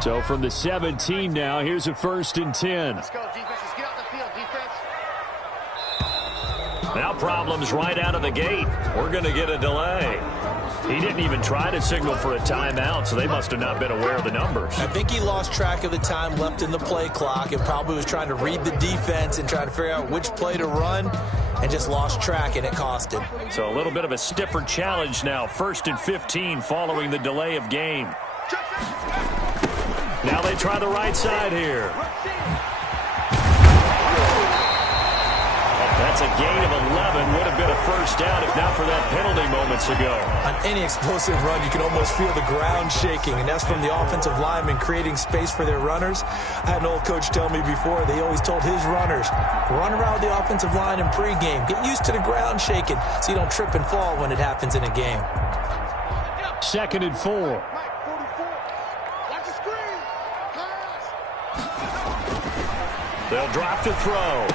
So from the 17 now, here's a 1st and 10. Let's go, defense. Let's get out the field, defense. Now problems right out of the gate. We're going to get a delay. He didn't even try to signal for a timeout, so they must have not been aware of the numbers. I think he lost track of the time left in the play clock and probably was trying to read the defense and trying to figure out which play to run and just lost track, and it cost him. So a little bit of a stiffer challenge now. 1st and 15 following the delay of game. Now they try the right side here. That's a gain of 11. Would have been a 1st down if not for that penalty moments ago. On any explosive run, you can almost feel the ground shaking, and that's from the offensive linemen creating space for their runners. I had an old coach tell me before, they always told his runners, run around the offensive line in pregame. Get used to the ground shaking so you don't trip and fall when it happens in a game. 2nd and 4. They'll drop to throw.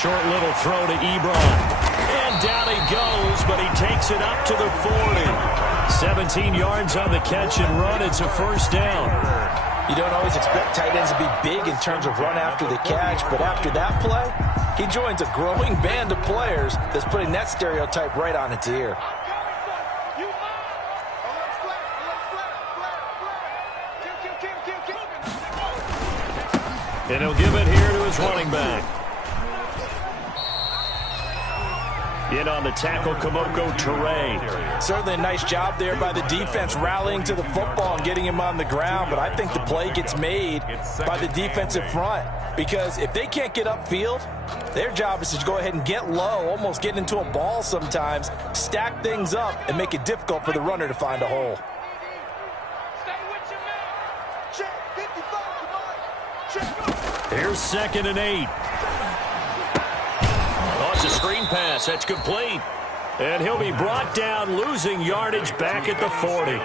Short little throw to Ebron. And down he goes, but he takes it up to the 40. 17 yards on the catch and run. It's a 1st down. You don't always expect tight ends to be big in terms of run after the catch, but after that play, he joins a growing band of players that's putting that stereotype right on its ear. And he'll give it here to his running back. In on the tackle, Kamoko Toure. Certainly a nice job there by the defense rallying to the football and getting him on the ground, but I think the play gets made by the defensive front because if they can't get upfield, their job is to go ahead and get low, almost get into a ball sometimes, stack things up, and make it difficult for the runner to find a hole. Here's 2nd and 8. Oh, it's a screen pass. That's complete. And he'll be brought down, losing yardage back at the 40.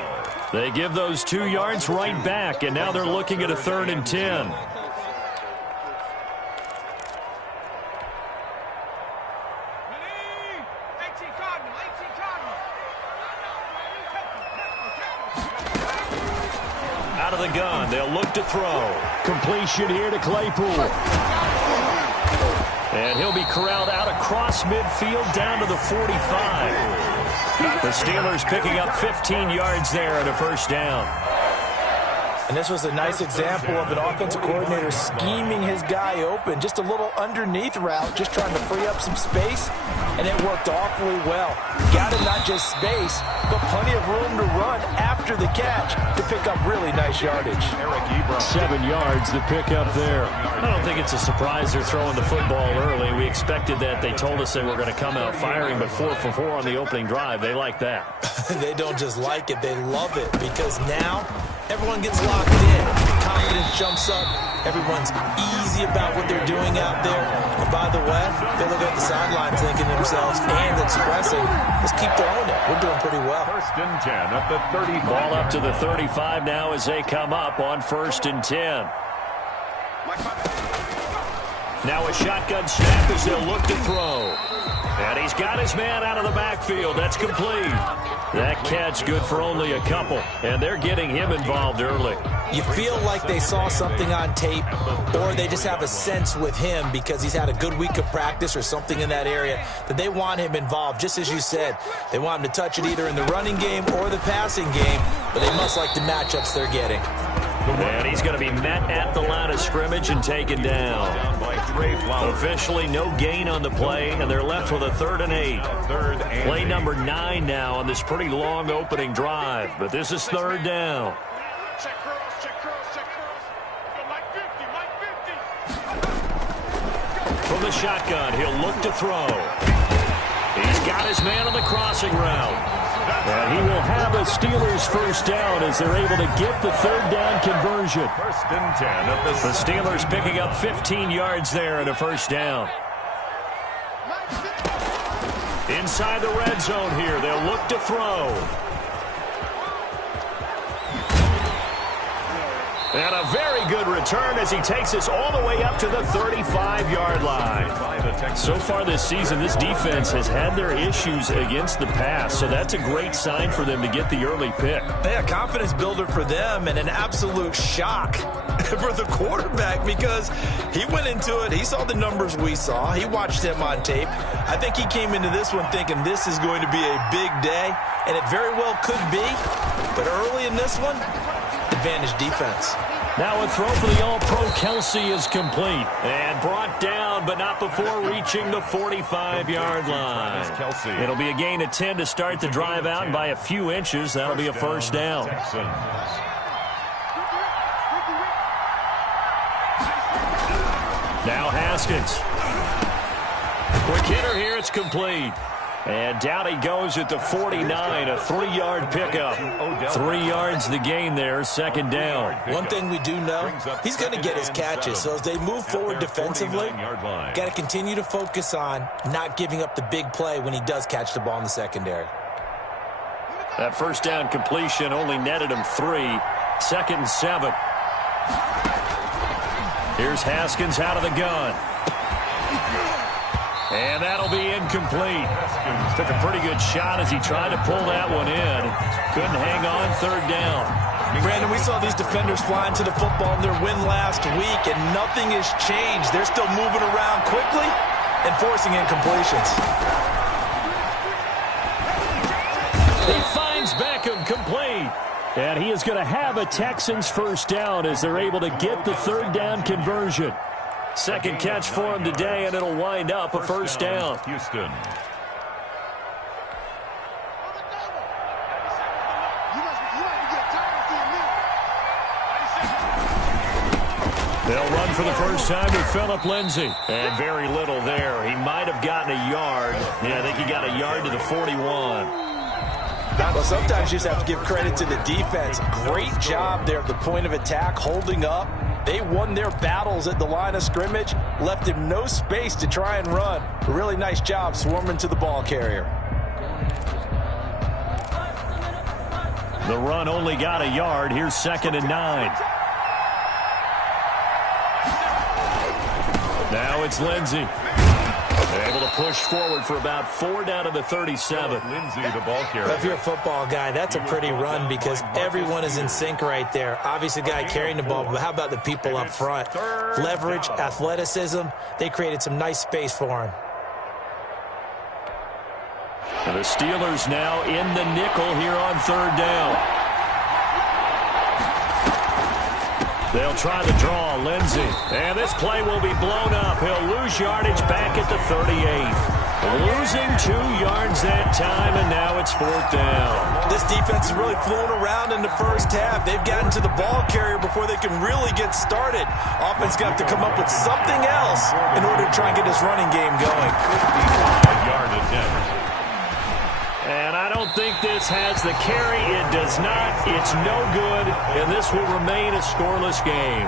They give those 2 yards right back, and now they're looking at a 3rd and 10. Out of the gun, they'll look to throw. Completion here to Claypool. And he'll be corralled out across midfield down to the 45. The Steelers picking up 15 yards there and a 1st down. And this was a nice example of an offensive coordinator scheming his guy open. Just a little underneath route, just trying to free up some space, and it worked awfully well. Got him not just space, but plenty of room to run after the catch to pick up really nice yardage. 7 yards, the pickup there. I don't think it's a surprise they're throwing the football early. We expected that. They told us they were going to come out firing, but 4 for 4 on the opening drive. They like that. They don't just like it, they love it, because now everyone gets locked in. Confidence jumps up. Everyone's easy about what they're doing out there. And by the way, they look at the sidelines thinking to themselves and expressing, let's keep throwing it. We're doing pretty well. 1st and 10 at the 35. Ball up to the 35 now as they come up on 1st and 10. Now a shotgun snap as they'll look to throw. And he's got his man out of the backfield. That's complete. That catch good for only a couple. And they're getting him involved early. You feel like they saw something on tape, or they just have a sense with him because he's had a good week of practice or something in that area that they want him involved. Just as you said, they want him to touch it either in the running game or the passing game, but they must like the matchups they're getting. And he's going to be met at the line of scrimmage and taken down. Officially no gain on the play, and they're left with a 3rd and 8. Play number 9 now on this pretty long opening drive, but this is 3rd down. From the shotgun, he'll look to throw. He's got his man on the crossing route. And he will have a Steelers 1st down as they're able to get the 3rd down conversion. 1st and 10 at the Steelers picking up 15 yards there and a 1st down. Inside the red zone here, they'll look to throw. And a very good return as he takes us all the way up to the 35-yard line. So far this season, this defense has had their issues against the pass, so that's a great sign for them to get the early pick. Yeah, confidence builder for them and an absolute shock for the quarterback because he went into it. He saw the numbers we saw. He watched them on tape. I think he came into this one thinking this is going to be a big day, and it very well could be. But early in this one, advantage defense. Now a throw for the All-Pro Kelsey is complete and brought down, but not before reaching the 45-yard line. It'll be a gain of 10 to start the drive out, and by a few inches, that'll be a first down. Now Haskins. Quick hitter here, it's complete. And down he goes at the 49, a 3-yard pickup. 3 yards the gain there, second down. One thing we do know, he's going to get his catches. So as they move forward defensively, got to continue to focus on not giving up the big play when he does catch the ball in the secondary. That first down completion only netted him 3. 2nd and 7. Here's Haskins out of the gun. And that'll be incomplete. Took a pretty good shot as he tried to pull that one in. Couldn't hang on, third down. Brandon, we saw these defenders flying to the football in their win last week, and nothing has changed. They're still moving around quickly and forcing incompletions. He finds Beckham complete. And he is going to have a Texans first down as they're able to get the third down conversion. Second catch for him today, and it'll wind up a first down. Houston. They'll run for the first time with Phillip Lindsay. And very little there. He might have gotten a yard. Yeah, I think he got a yard to the 41. Well, sometimes you just have to give credit to the defense. Great job there at the point of attack, holding up. They won their battles at the line of scrimmage, left him no space to try and run. A really nice job swarming to the ball carrier. The run only got a yard. Here's 2nd and 9. Now it's Lindsay. Able to push forward for about 4 down to the 37. Lindsay, the ball carrier. If you're a football guy, that's a pretty run because everyone is in sync right there. Obviously, the guy carrying the ball, but how about the people up front? Leverage, athleticism. They created some nice space for him. And the Steelers now in the nickel here on third down. They'll try the draw, Lindsay. And this play will be blown up. He'll lose yardage back at the 38. Losing 2 yards that time, and now it's 4th down. This defense is really flown around in the first half. They've gotten to the ball carrier before they can really get started. Offense going to have to come up with something else in order to try and get this running game going. 55-yard attempt. And I don't think this has the carry. It does not. It's no good, and this will remain a scoreless game.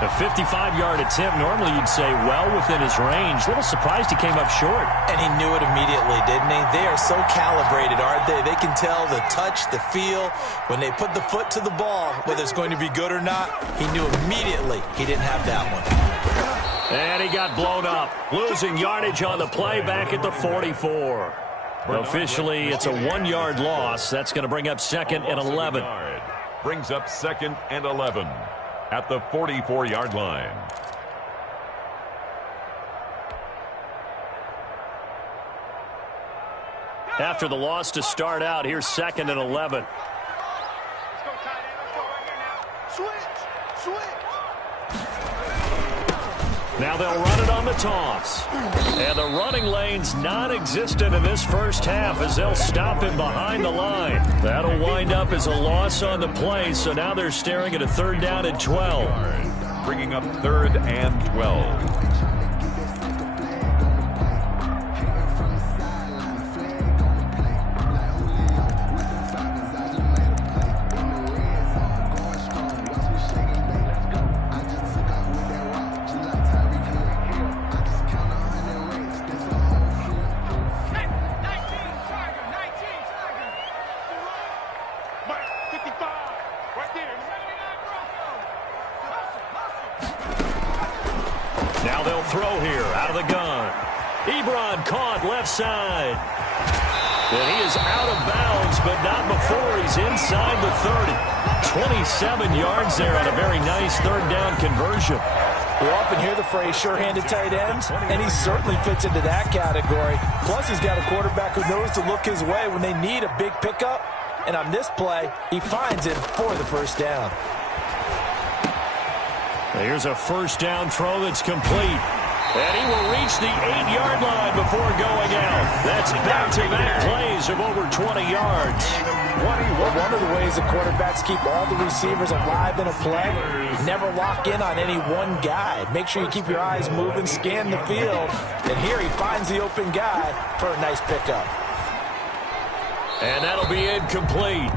A 55-yard attempt, normally you'd say well within his range. A little surprised he came up short. And he knew it immediately, didn't he? They are so calibrated, aren't they? They can tell the touch, the feel. When they put the foot to the ball, whether it's going to be good or not, he knew immediately he didn't have that one. And he got blown up, losing yardage on the play back at the 44. Officially, it's a 1-yard loss. That's going to bring up 2nd and 11. Brings up 2nd and 11 at the 44-yard line. After the loss to start out, here's 2nd and 11. Now they'll run it on the toss. And the running lane's non-existent in this first half as they'll stop him behind the line. That'll wind up as a loss on the play, so now they're staring at a 3rd down and 12. Bringing up 3rd and 12. Now they'll throw here out of the gun. Ebron caught left side. And he is out of bounds, but not before he's inside the 30. 27 yards there on a very nice third down conversion. We often hear the phrase sure-handed tight ends, and he certainly fits into that category. Plus, he's got a quarterback who knows to look his way when they need a big pickup. And on this play, he finds it for the first down. Here's a first down throw that's complete. And he will reach the 8-yard line before going out. That's back-to-back plays of over 20 yards. Well, one of the ways the quarterbacks keep all the receivers alive in a play, never lock in on any one guy. Make sure you keep your eyes moving, scan the field. And here he finds the open guy for a nice pickup. And that'll be incomplete.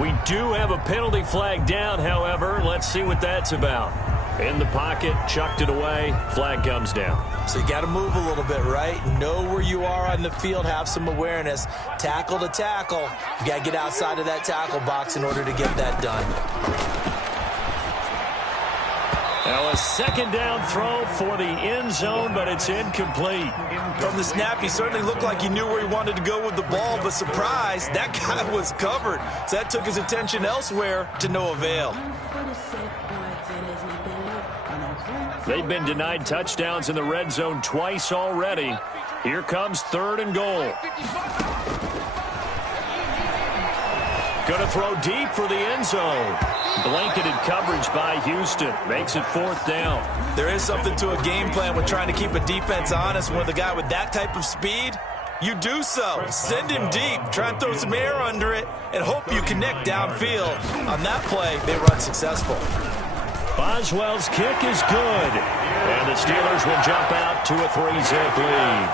We do have a penalty flag down, however. Let's see what that's about. In the pocket, chucked it away, flag comes down. So you got to move a little bit, right? Know where you are on the field, have some awareness. Tackle to tackle. You got to get outside of that tackle box in order to get that done. Now a second down throw for the end zone, but it's incomplete. From the snap, he certainly looked like he knew where he wanted to go with the ball, but surprise, that guy was covered. So that took his attention elsewhere to no avail. They've been denied touchdowns in the red zone twice already. Here comes 3rd and goal. Going to throw deep for the end zone. Blanketed coverage by Houston. Makes it 4th down. There is something to a game plan with trying to keep a defense honest. With a guy with that type of speed, you do so. Send him deep. Try and throw some air under it and hope you connect downfield. On that play, they run successful. Boswell's kick is good. And the Steelers will jump out to a 3-zip lead.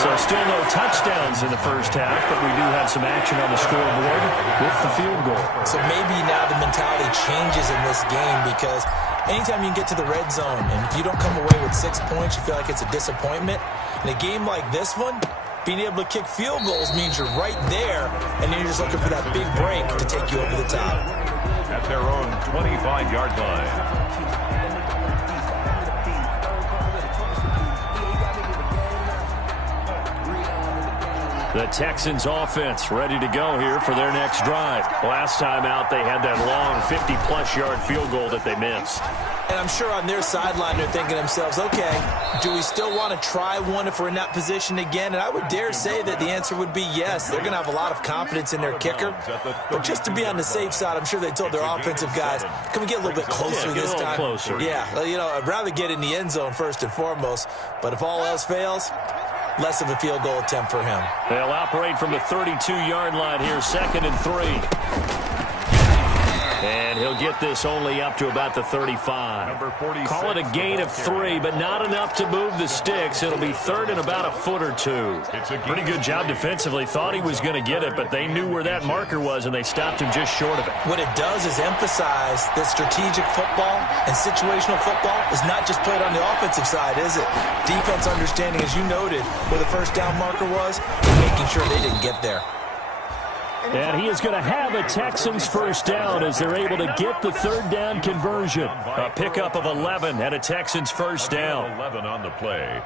So still no touchdowns in the first half, but we do have some action on the scoreboard with the field goal. So maybe now the mentality changes in this game, because anytime you can get to the red zone and if you don't come away with 6 points, you feel like it's a disappointment. In a game like this one, being able to kick field goals means you're right there, and then you're just looking for that big break to take you over the top. At their own 25-yard line. The Texans offense ready to go here for their next drive. Last time out, they had that long 50-plus yard field goal that they missed. And I'm sure on their sideline they're thinking to themselves, okay, do we still want to try one if we're in that position again? And I would dare say that the answer would be yes. They're going to have a lot of confidence in their kicker. But just to be on the safe side, I'm sure they told their offensive guys, can we get a little bit closer this time? Closer. Yeah, you know, I'd rather get in the end zone first and foremost. But if all else fails, less of a field goal attempt for him. They'll operate from the 32-yard line here, 2nd and 3. And he'll get this only up to about the 35. Call it a gain of 3, but not enough to move the sticks. It'll be 3rd and about a foot or 2. Pretty good job defensively. Thought he was going to get it, but they knew where that marker was, and they stopped him just short of it. What it does is emphasize that strategic football and situational football is not just played on the offensive side, is it? Defense understanding, as you noted, where the first down marker was, and making sure they didn't get there. And he is going to have a Texans first down as they're able to get the 3rd down conversion. A pickup of 11 and a Texans first down. 11 on the play.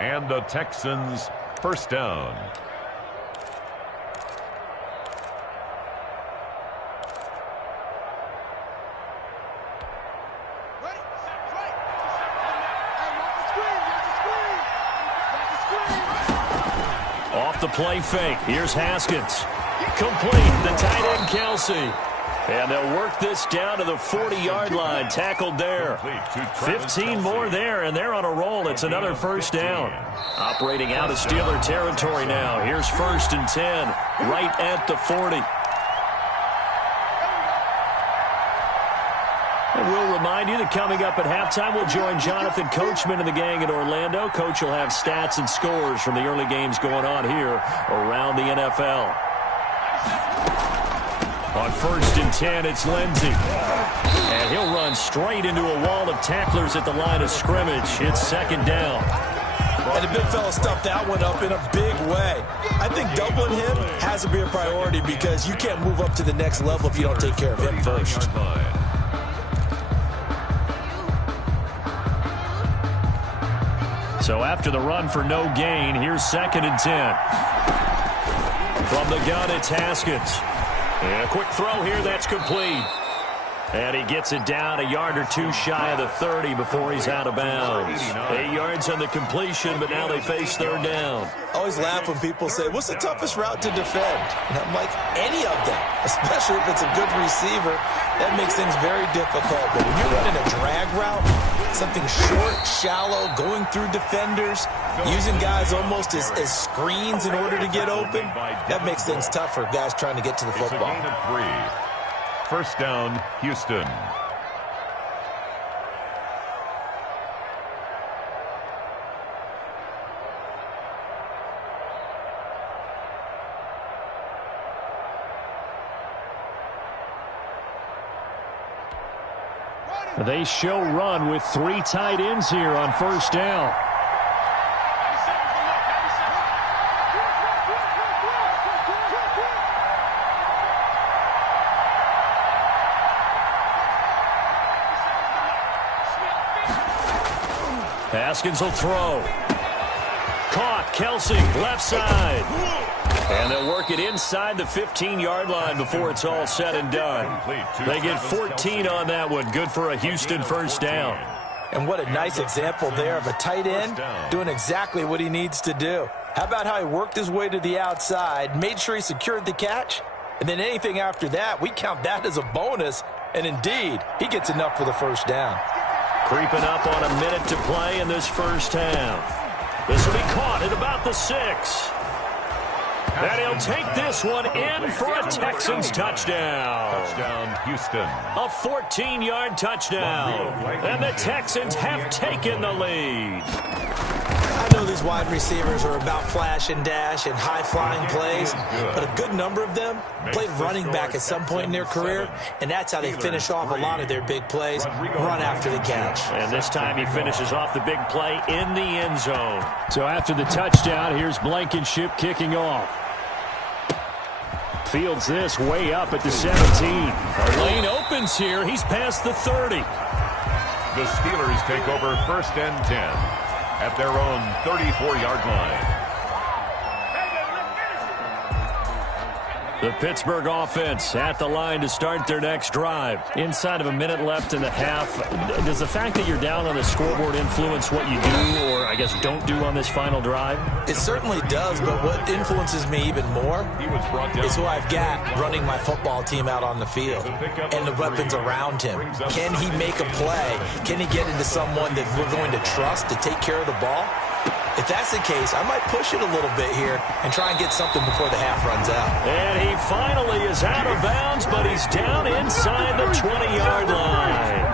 And the Texans first down. Off the play fake. Here's Haskins. Complete. The tight end, Kelsey. And they'll work this down to the 40-yard line. Tackled there. 15 more there, and they're on a roll. It's another first down. Operating out of Steeler territory now. Here's 1st and 10, right at the 40. And we'll remind you that coming up at halftime, we'll join Jonathan Coachman and the gang in Orlando. Coach will have stats and scores from the early games going on here around the NFL. On 1st and 10, it's Lindsey. And he'll run straight into a wall of tacklers at the line of scrimmage. It's 2nd down. And the big fella stuffed that one up in a big way. I think doubling him has to be a priority, because you can't move up to the next level if you don't take care of him first. So after the run for no gain, here's 2nd and 10. From the gun, it's Haskins. And a quick throw here, that's complete. And he gets it down a yard or two shy of the 30 before he's out of bounds. 8 yards on the completion, but now they face 3rd down. I always laugh when people say, what's the toughest route to defend? And I'm like, any of them, especially if it's a good receiver. That makes things very difficult. But when you're running a drag route, something short, shallow, going through defenders, using guys almost as screens in order to get open, that makes things tough for guys trying to get to the football. It's a gain of 3. First down, Houston. They show run with 3 tight ends here on 1st down. Haskins will throw. Caught. Kelsey, left side. And they'll work it inside the 15-yard line before it's all said and done. They get 14 on that one. Good for a Houston 1st down. And what a nice example there of a tight end doing exactly what he needs to do. How about how he worked his way to the outside, made sure he secured the catch, and then anything after that, we count that as a bonus. And indeed, he gets enough for the 1st down. Creeping up on a minute to play in this 1st half. This will be caught at about the 6. And he'll take this one in for a Texans touchdown. Touchdown, Houston. A 14-yard touchdown. And the Texans have taken the lead. I know these wide receivers are about flash and dash and high-flying plays, but a good number of them played running back at some point in their career, and that's how they finish off a lot of their big plays, run after the catch. And this time he finishes off the big play in the end zone. So after the touchdown, here's Blankenship kicking off. Fields this way up at the 17. A lane opens here. He's past the 30. The Steelers take over 1st and 10 at their own 34-yard line. The Pittsburgh offense at the line to start their next drive. Inside of a minute left in the half, does the fact that you're down on the scoreboard influence what you do or, I guess, don't do on this final drive? It certainly does, but what influences me even more is who I've got running my football team out on the field and the weapons around him. Can he make a play? Can he get into someone that we're going to trust to take care of the ball? If that's the case, I might push it a little bit here and try and get something before the half runs out. And he finally is out of bounds, but he's down inside the 20-yard line.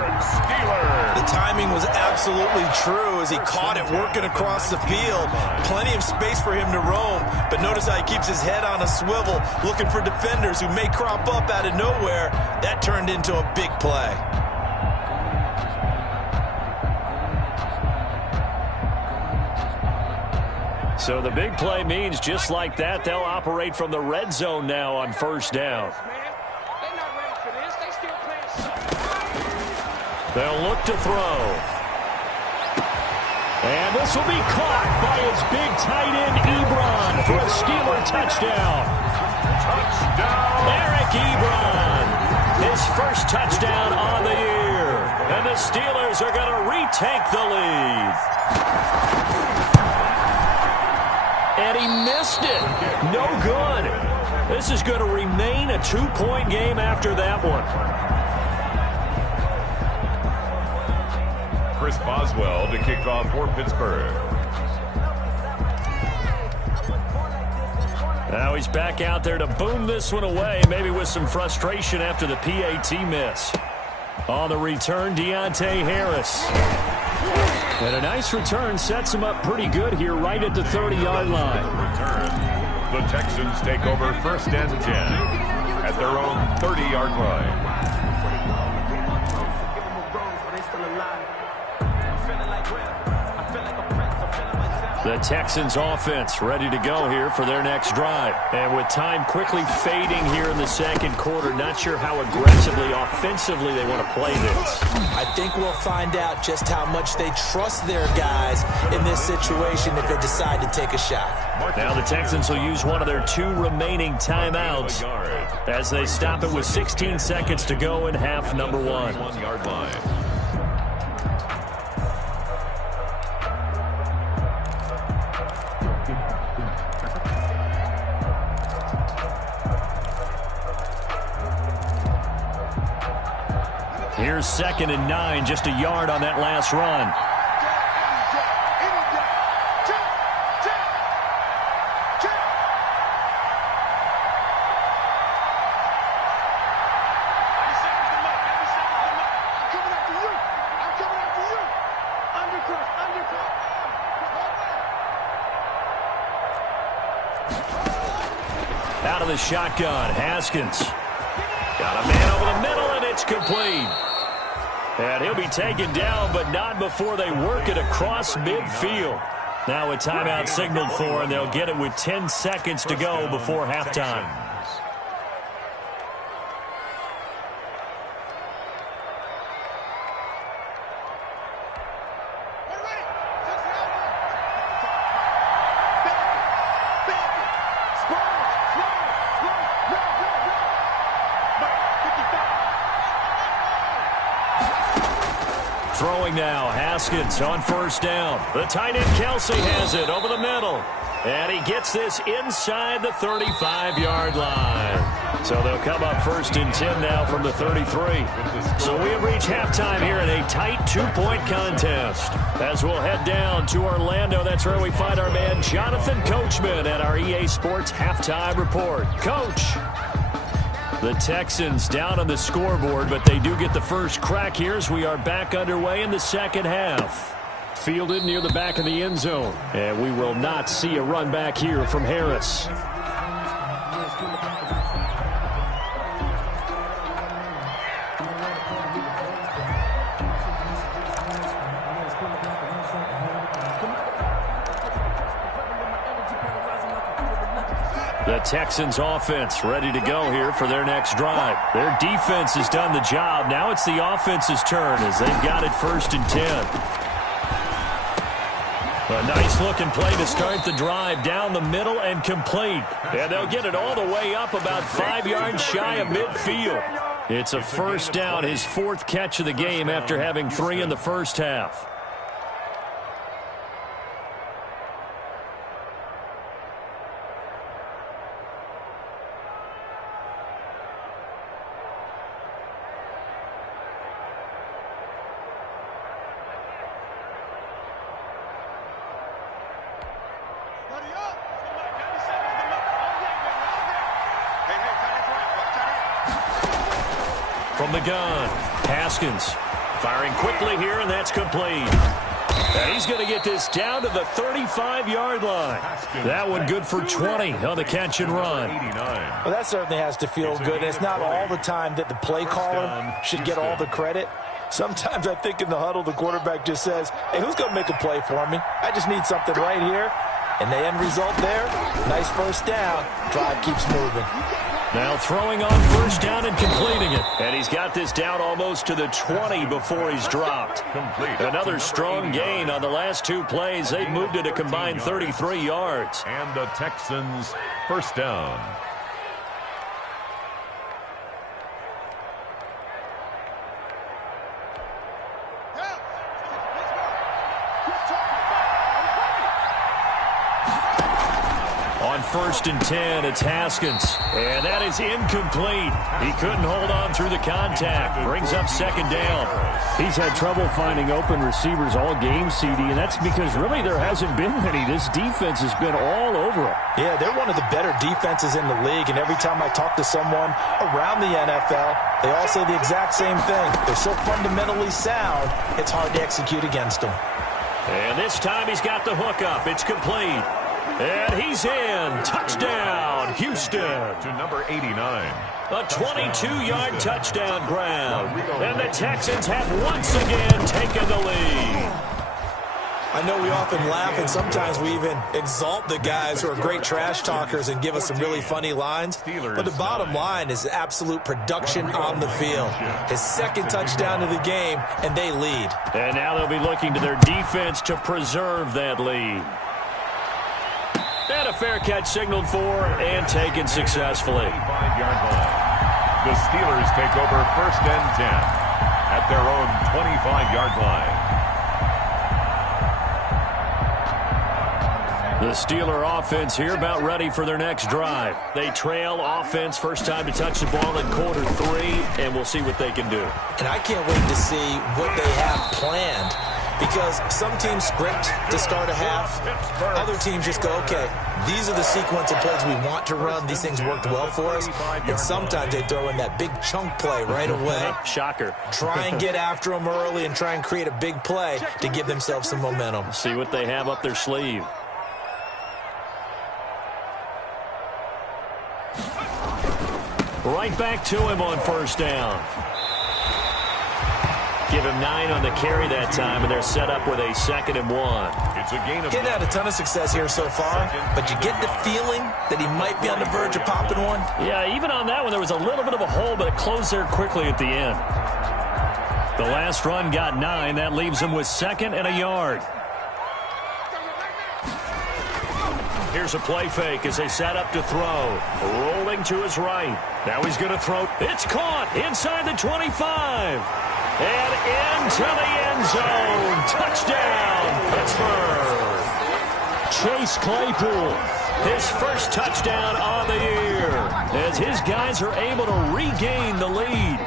The timing was absolutely true as he caught it working across the field. Plenty of space for him to roam, but notice how he keeps his head on a swivel, looking for defenders who may crop up out of nowhere. That turned into a big play. So the big play means just like that, they'll operate from the red zone now on 1st down. They'll look to throw. And this will be caught by his big tight end, Ebron, for a Steeler touchdown. Eric Ebron, his 1st touchdown on the year. And the Steelers are going to retake the lead. And he missed it. No good. This is going to remain a 2-point game after that one. Chris Boswell to kick off for Pittsburgh. Now he's back out there to boom this one away, maybe with some frustration after the PAT miss. On the return, Deontay Harris. And a nice return sets him up pretty good here right at the 30-yard line. The Texans take over 1st and 10 at their own 30-yard line. The Texans offense ready to go here for their next drive. And with time quickly fading here in the second quarter, not sure how aggressively, offensively they want to play this. I think we'll find out just how much they trust their guys in this situation if they decide to take a shot. Now the Texans will use one of their 2 remaining timeouts as they stop it with 16 seconds to go in half number 1. 1-yard line. Here's 2nd and 9, just a yard on that last run. Out of the shotgun, Haskins. Got a man over the middle, and it's complete. And he'll be taken down, but not before they work it across midfield. Now a timeout signaled for, and they'll get it with 10 seconds to go before halftime. Throwing now, Haskins on first down. The tight end Kelsey has it over the middle. And he gets this inside the 35-yard line. So they'll come up 1st and 10 now from the 33. So we have reached halftime here in a tight 2-point contest. As we'll head down to Orlando, that's where we find our man Jonathan Coachman at our EA Sports Halftime Report. Coach. The Texans down on the scoreboard, but they do get the first crack here as we are back underway in the second half. Fielded near the back of the end zone. And we will not see a run back here from Harris. The Texans offense ready to go here for their next drive. Their defense has done the job. Now it's the offense's turn as they've got it 1st and 10. A nice looking play to start the drive down the middle and complete. And they'll get it all the way up about 5 yards shy of midfield. It's a first down, his 4th catch of the game after having 3 in the first half. From the gun, Haskins firing quickly here, and that's complete. And he's going to get this down to the 35-yard line. That one good for 20 on the catch and run. Well, that certainly has to feel good. It's not all the time that the play caller should get all the credit. Sometimes I think in the huddle, the quarterback just says, hey, who's going to make a play for me? I just need something right here. And the end result there, nice first down. Drive keeps moving. Now throwing on first down and completing it. And he's got this down almost to the 20 before he's dropped. Another strong gain on the last 2 plays. They've moved it a combined 33 yards. And the Texans first down. On 1st and 10, it's Haskins. And that is incomplete. He couldn't hold on through the contact. Brings up 2nd down. He's had trouble finding open receivers all game, CD, and that's because really there hasn't been many. This defense has been all over him. Yeah, they're one of the better defenses in the league, and every time I talk to someone around the NFL, they all say the exact same thing. They're so fundamentally sound, it's hard to execute against them. And this time he's got the hook up. It's complete. And he's in. Touchdown, Houston. To number 89. A 22-yard touchdown grab. And the Texans have once again taken the lead. I know we often laugh, and sometimes we even exalt the guys who are great trash talkers and give us some really funny lines. But the bottom line is absolute production on the field. His second touchdown of the game, and they lead. And now they'll be looking to their defense to preserve that lead. And a fair catch signaled for and taken successfully. The Steelers take over 1st and 10 at their own 25-yard line. The Steeler offense here about ready for their next drive. They trail offense, first time to touch the ball in quarter 3, and we'll see what they can do. And I can't wait to see what they have planned, because some teams script to start a half. Other teams just go, okay, these are the sequence of plays we want to run. These things worked well for us. And sometimes they throw in that big chunk play right away. Shocker. Try and get after them early and try and create a big play to give themselves some momentum. See what they have up their sleeve. Right back to him on first down. Give him 9 on the carry that time, and they're set up with a 2nd and 1. It's a gain of Getting had a ton of success here so far, but you get the feeling that he might be on the verge of popping one. Yeah, even on that one, there was a little bit of a hole, but it closed there quickly at the end. The last run got 9. That leaves him with 2nd and a yard. Here's a play fake as they set up to throw. Rolling to his right. Now he's going to throw. It's caught inside the 25. And into the end zone. Touchdown, Pittsburgh. Chase Claypool, his first touchdown on the year, as his guys are able to regain the lead.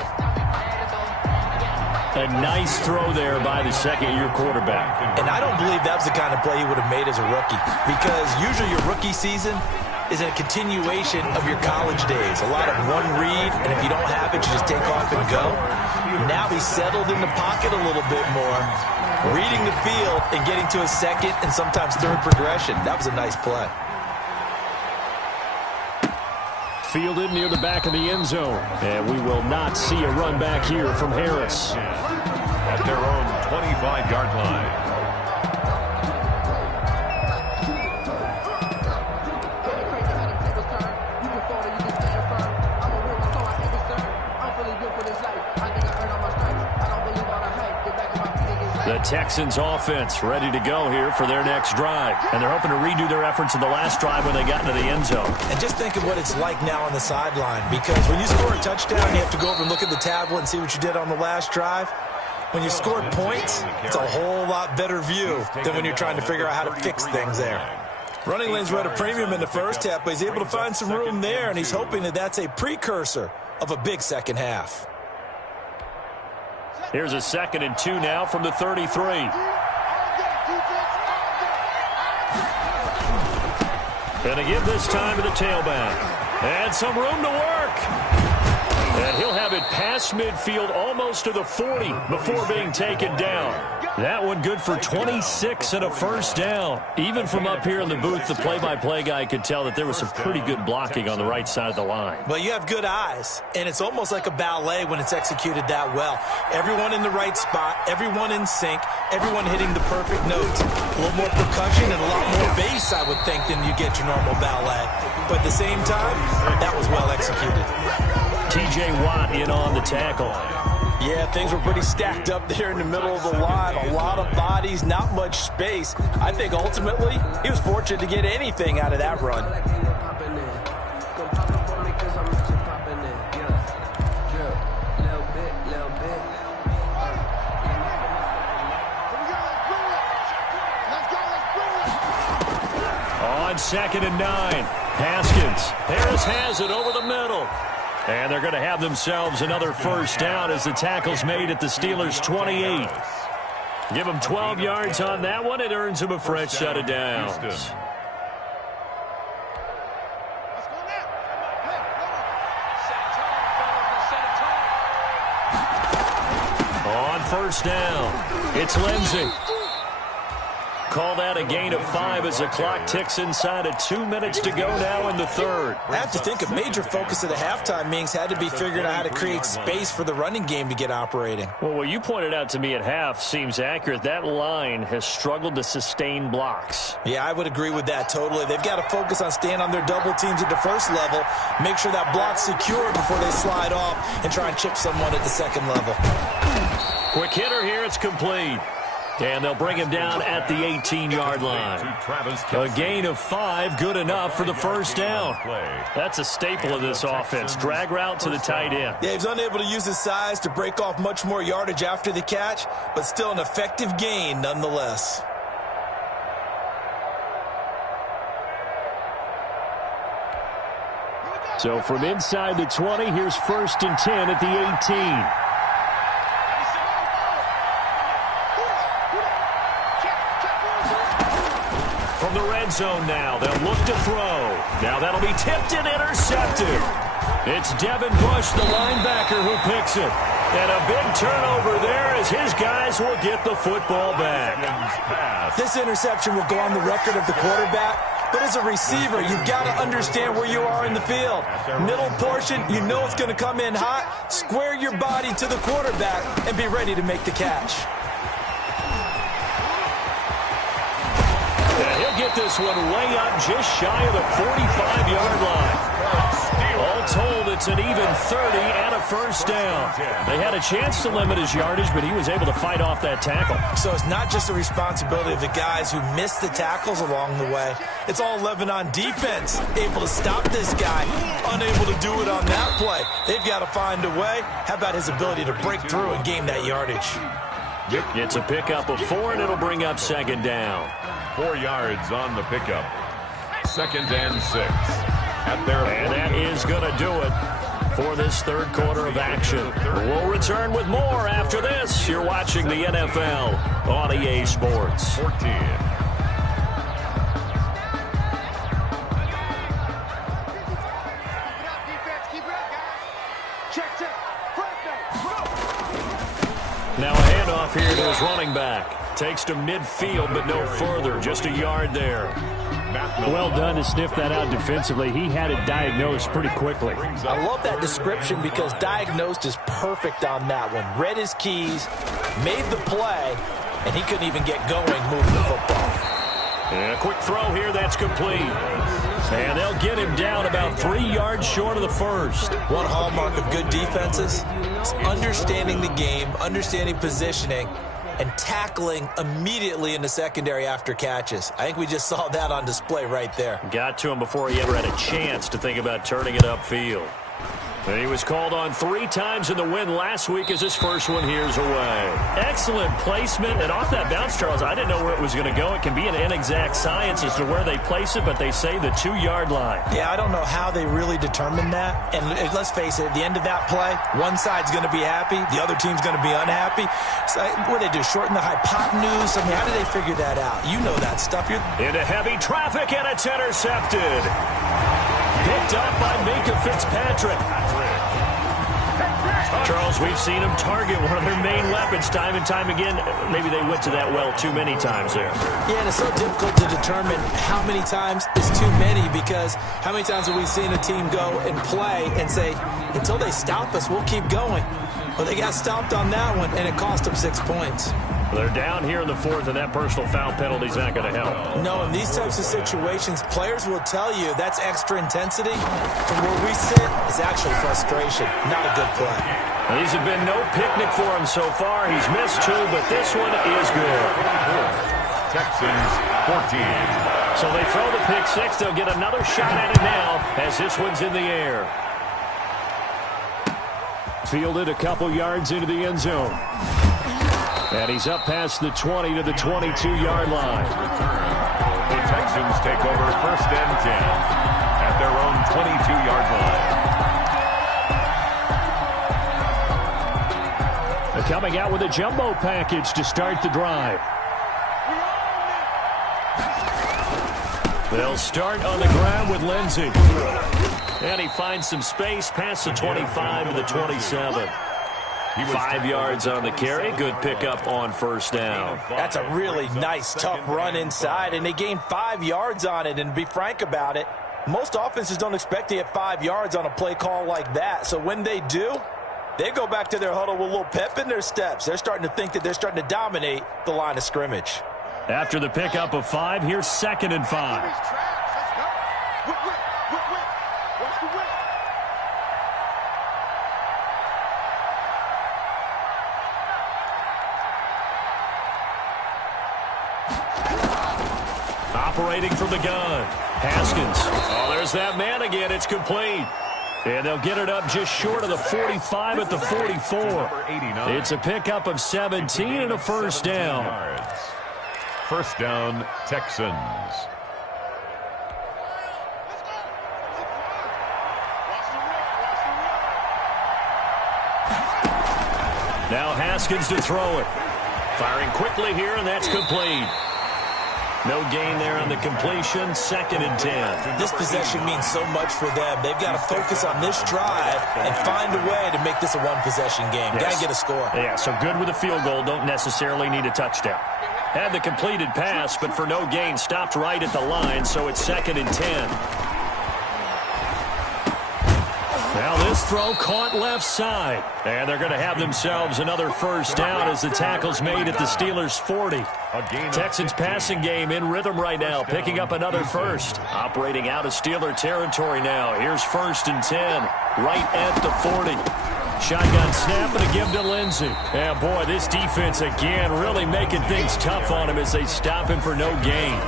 A nice throw there by the second-year quarterback. And I don't believe that was the kind of play he would have made as a rookie, because usually your rookie season is a continuation of your college days. A lot of one read, and if you don't have it, you just take off and go. Now he's settled in the pocket a little bit more, reading the field and getting to a second and sometimes third progression. That was a nice play. Fielded near the back of the end zone. And we will not see a run back here from Harris. at their own 25-yard line. The Texans offense ready to go here for their next drive. And they're hoping to redo their efforts in the last drive when they got into the end zone. And just think of what it's like now on the sideline, because when you score a touchdown, you have to go over and look at the tablet and see what you did on the last drive. When you scored points, it's a whole lot better view than when you're trying to figure out how to fix things there. Running lanes were at a premium in the first half, but he's able to find some room there, and he's hoping that that's a precursor of a big second half. Here's a 2nd and 2 now from the 33. Gonna give this time to the tailback. And some room to work. And he'll have it past midfield almost to the 40 before being taken down. That one good for 26 and a first down. Even from up here in the booth, the play-by-play guy could tell that there was some pretty good blocking on the right side of the line. Well, you have good eyes, and it's almost like a ballet when it's executed that well. Everyone in the right spot, everyone in sync, everyone hitting the perfect notes. A little more percussion and a lot more bass, I would think, than you get your normal ballet. But at the same time, that was well executed. T.J. Watt in on the tackle. Yeah, things were pretty stacked up there in the middle of the line. A lot of bodies, not much space. I think ultimately he was fortunate to get anything out of that run. On 2nd and 9, Haskins. Harris has it over the middle. And they're going to have themselves another first down as the tackle's made at the Steelers' 28. Give them 12 yards on that one. It earns them a fresh set of downs. On first down, it's Lindsey. Call that a gain of 5 as the clock ticks inside of 2 minutes to go now in the third. I have to think a major focus of the halftime meetings had to be figuring out how to create space for the running game to get operating. Well, what you pointed out to me at half seems accurate. That line has struggled to sustain blocks. Yeah, I would agree with that totally. They've got to focus on staying on their double teams at the first level, make sure that block's secure before they slide off and try and chip someone at the second level. Quick hitter here, it's complete. And they'll bring him down at the 18-yard line. A gain of 5, good enough for the first down. That's a staple of this offense. Drag route to the tight end. Yeah, he's unable to use his size to break off much more yardage after the catch, but still an effective gain nonetheless. So from inside the 20, here's 1st and 10 at the 18. From the red zone now, they'll look to throw. Now that'll be tipped and intercepted. It's Devin Bush, the linebacker, who picks it. And a big turnover there as his guys will get the football back. This interception will go on the record of the quarterback, but as a receiver, you've got to understand where you are in the field. Middle portion, you know it's going to come in hot. Square your body to the quarterback and be ready to make the catch. Get this one way up just shy of the 45-yard line. All told, it's an even 30 and a first down. They had a chance to limit his yardage, but he was able to fight off that tackle. So it's not just the responsibility of the guys who missed the tackles along the way. It's all 11 on defense, able to stop this guy, unable to do it on that play. They've got to find a way. How about his ability to break through and gain that yardage? It's a pickup of 4, and it'll bring up second down. 4 yards on the pickup. 2nd and 6. And that is going to do it for this third quarter of action. We'll return with more after this. You're watching the NFL on EA Sports. 14. Now a handoff here to his running back. Takes to midfield, but no further. Just a yard there. Well done to sniff that out defensively. He had it diagnosed pretty quickly. I love that description because diagnosed is perfect on that one. Read his keys, made the play, and he couldn't even get going moving the football. And a quick throw here, that's complete. And they'll get him down about 3 yards short of the first. One hallmark of good defenses is understanding the game, understanding positioning, and tackling immediately in the secondary after catches. I think we just saw that on display right there. Got to him before he ever had a chance to think about turning it upfield. And he was called on 3 times in the win last week as his first one here's away. Excellent placement. And off that bounce, Charles, I didn't know where it was going to go. It can be an inexact science as to where they place it, but they say the 2-yard line. Yeah, I don't know how they really determined that. And let's face it, at the end of that play, one side's going to be happy, the other team's going to be unhappy. So what do they do, shorten the hypotenuse? I mean, how do they figure that out? You know that stuff. Into heavy traffic, and it's intercepted. Picked up by Minka Fitzpatrick. Charles, we've seen him target one of their main weapons time and time again. Maybe they went to that well too many times there. Yeah, and it's so difficult to determine how many times is too many because how many times have we seen a team go and play and say, until they stop us, we'll keep going. Well, they got stopped on that one, and it cost them 6 points. They're down here in the fourth, and that personal foul penalty is not going to help. No, in these types of situations, players will tell you that's extra intensity. From where we sit, it's actually frustration, not a good play. These have been no picnic for him so far. He's missed 2, but this one is good. Texans 14. So they throw the pick 6. They'll get another shot at it now as this one's in the air. Fielded a couple yards into the end zone. And he's up past the 20 to the 22-yard line. The Texans take over 1st and 10 at their own 22-yard line. They're coming out with a jumbo package to start the drive. They'll start on the ground with Lindsey. And he finds some space past the 25 to the 27. 5 yards on the carry. Good pickup on first down. That's a really nice, tough run inside, and they gained 5 yards on it. And to be frank about it, most offenses don't expect to get 5 yards on a play call like that. So when they do, they go back to their huddle with a little pep in their steps. They're starting to think that they're starting to dominate the line of scrimmage. After the pickup of 5, here's 2nd and 5. Operating from the gun, Haskins. Oh, there's that man again. It's complete. And they'll get it up just short of the 45 at the 44. It's a pickup of 17 and a first down. First down, Texans. Now Haskins to throw it. Firing quickly here, and that's complete. No gain there on the completion. 2nd and 10. This possession means so much for them. They've got to focus on this drive and find a way to make this a one-possession game. Yes. Got to get a score. Yeah, so good with a field goal. Don't necessarily need a touchdown. Had the completed pass, but for no gain, stopped right at the line, so it's 2nd and 10. Now this throw caught left side. And they're going to have themselves another first down as the tackle's made at the Steelers' 40. Texans passing game in rhythm right now, picking up another first. Operating out of Steeler territory now. Here's 1st and 10, right at the 40. Shotgun snap and a give to Lindsey. And boy, this defense again really making things tough on him as they stop him for no gain.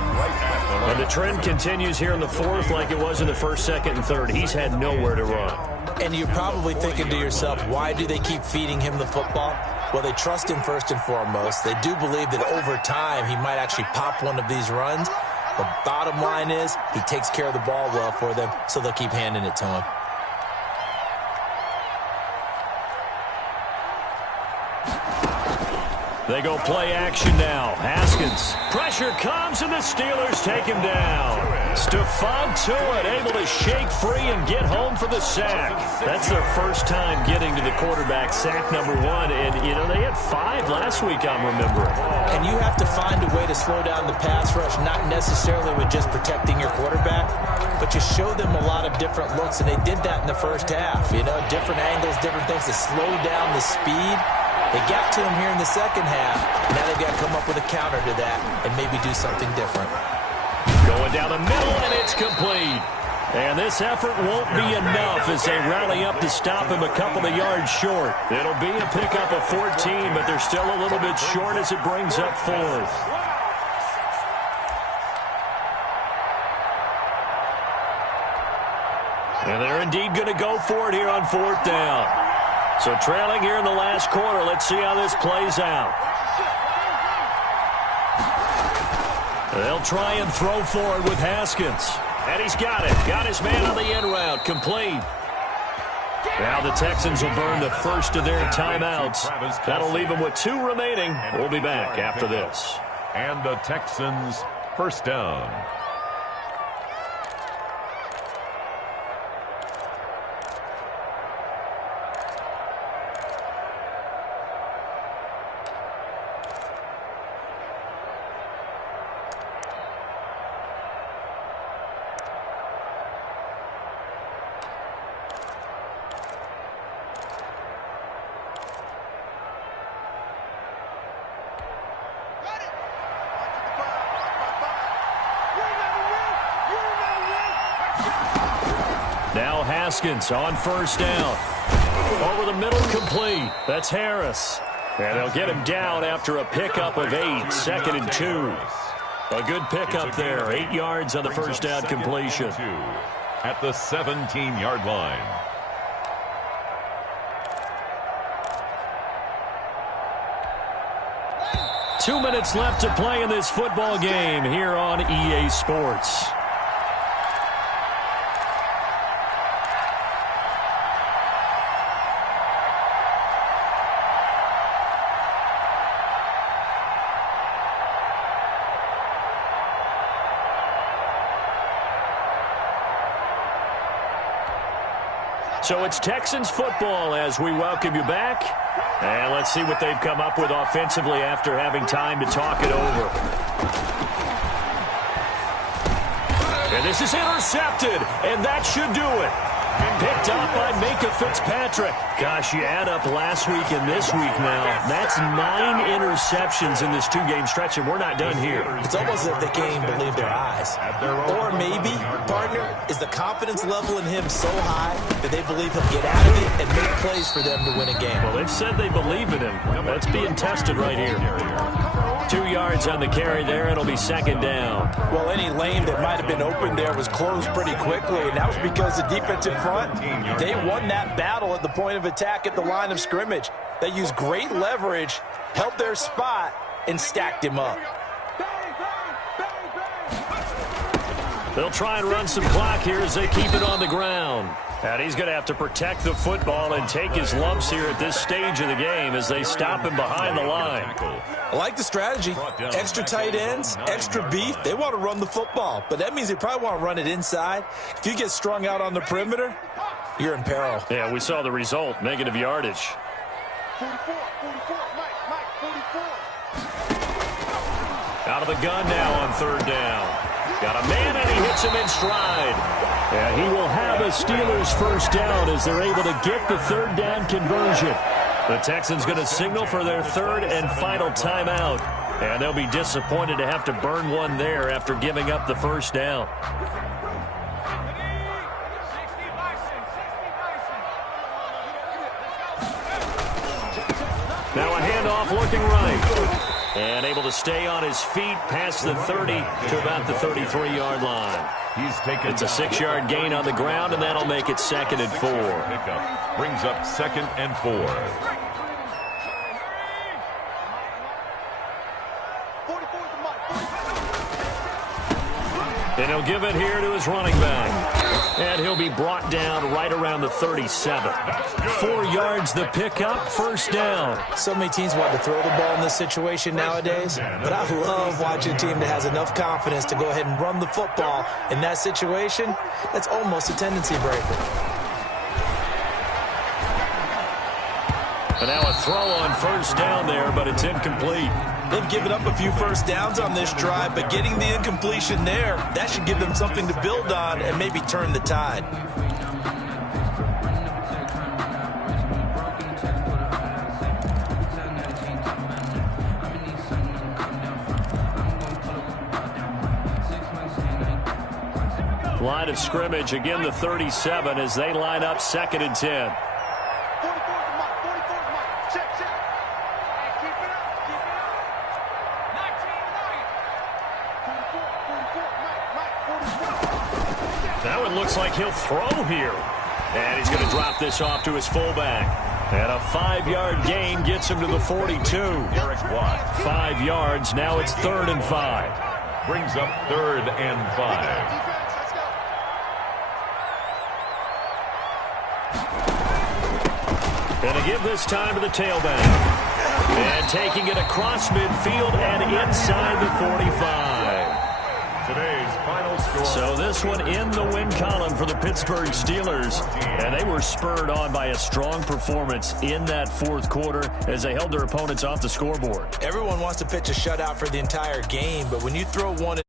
And the trend continues here in the 4th like it was in the 1st, 2nd, and 3rd. He's had nowhere to run. And you're probably thinking to yourself, why do they keep feeding him the football? Well, they trust him first and foremost. They do believe that over time he might actually pop one of these runs. The bottom line is he takes care of the ball well for them, so they'll keep handing it to him. They go play action now. Haskins. Pressure comes, and the Steelers take him down. Stephon Tuitt able to shake free and get home for the sack. That's their first time getting to the quarterback, sack number 1. And, you know, they had 5 last week, I'm remembering. And you have to find a way to slow down the pass rush, not necessarily with just protecting your quarterback, but you show them a lot of different looks, and they did that in the first half. You know, different angles, different things to slow down the speed. They got to him here in the second half. Now they've got to come up with a counter to that and maybe do something different. Going down the middle, and it's complete. And this effort won't be enough as they rally up to stop him a couple of yards short. It'll be a pickup of 14, but they're still a little bit short as it brings up 4th. And they're indeed going to go for it here on 4th down. So trailing here in the last quarter. Let's see how this plays out. They'll try and throw for it with Haskins. And he's got it. Got his man on the end route. Complete. Now the Texans will burn the first of their timeouts. That'll leave them with 2 remaining. We'll be back after this. And the Texans first down. Now Haskins on first down. Over the middle, complete. That's Harris. And they'll get him down after a pickup of 8, 2nd and 2. A good pickup there, 8 yards on the first down completion. At the 17-yard line. Two minutes left to play in this football game here on EA Sports. So it's Texans football as we welcome you back. And let's see what they've come up with offensively after having time to talk it over. And this is intercepted, and that should do it. Picked up by Minka Fitzpatrick. Gosh, you add up last week and this week now. That's 9 interceptions in this 2-game stretch, and we're not done here. It's almost as if they can't even believe their eyes. Or maybe, partner, is the confidence level in him so high that they believe he'll get out of it and make plays for them to win a game. Well, they've said they believe in him. That's being tested right here. 2 yards on the carry there. It'll be second down. Well, any lane that might have been open there was closed pretty quickly, and that was because the defensive front, they won that battle at the point of attack at the line of scrimmage. They used great leverage, held their spot, and stacked him up. They'll try and run some clock here as they keep it on the ground. And he's going to have to protect the football and take his lumps here at this stage of the game as they stop him behind the line. I like the strategy. Extra tight ends, extra beef. They want to run the football, but that means they probably want to run it inside. If you get strung out on the perimeter, you're in peril. Yeah, we saw the result, negative yardage. 44, Mike, 44. Out of the gun now on third down. Got a man, and he hits him in stride. And he will have a Steelers first down as they're able to get the third down conversion. The Texans going to signal for their third and final timeout. And they'll be disappointed to have to burn one there after giving up the first down. Now a handoff looking right. And able to stay on his feet past the 30 to about the 33-yard line. It's a 6-yard gain on the ground, and that'll make it 2nd and 4. Pickup brings up 2nd and 4. 44 is the Mike. And he'll give it here to his running back. And he'll be brought down right around the 37. 4 yards the pickup, first down. So many teams want to throw the ball in this situation nowadays, but I love watching a team that has enough confidence to go ahead and run the football in that situation. That's almost a tendency breaker. And now a throw on first down there, but it's incomplete. They've given up a few first downs on this drive, but getting the incompletion there, that should give them something to build on and maybe turn the tide. Line of scrimmage, again the 37 as they line up 2nd and 10. 44 is the Mike. 44 is the Mike. Check. Hey, keep it up. 19, Mike, 44. Now it looks like he'll throw here. And he's going to drop this off to his fullback. And a 5-yard gain gets him to the 42. Eric Watt. 5 yards, now it's 3rd and 5. Brings up 3rd and 5. Going to give this time to the tailback. And taking it across midfield and inside the 45. Today's final score. So this one in the win column for the Pittsburgh Steelers. And they were spurred on by a strong performance in that 4th quarter as they held their opponents off the scoreboard. Everyone wants to pitch a shutout for the entire game, but when you throw one